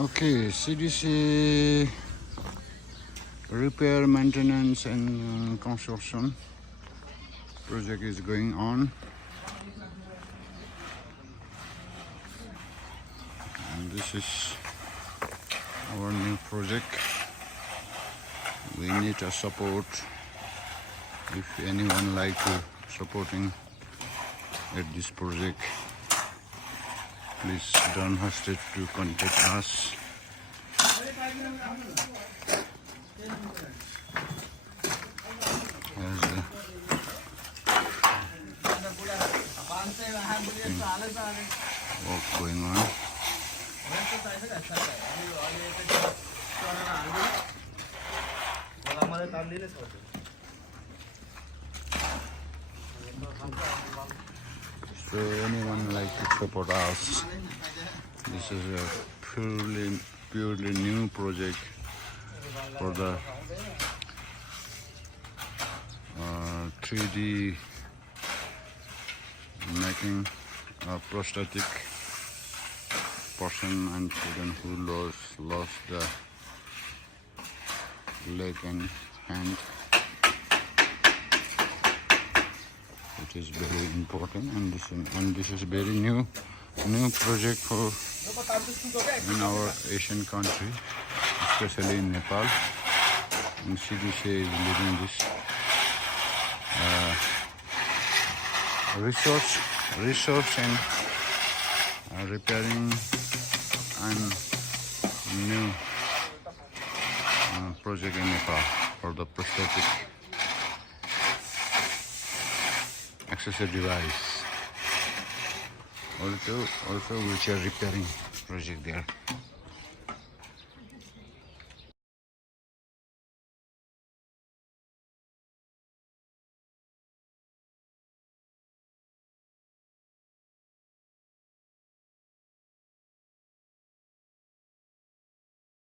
Okay, CDCA repair, maintenance and construction project is going on, and this is our new project. We need a support. If anyone like to supporting at this project, please don't hesitate to contact us. Work going on. So anyone like to support us? This is a purely new project for the 3D making a prosthetic person and children who lost the leg and hand. It is very important, and this is very new project for in our Asian country, especially in Nepal. And CDCA is leading this research and repairing and new project in Nepal for the prosthetic accessory device. Also wheelchair repairing project there.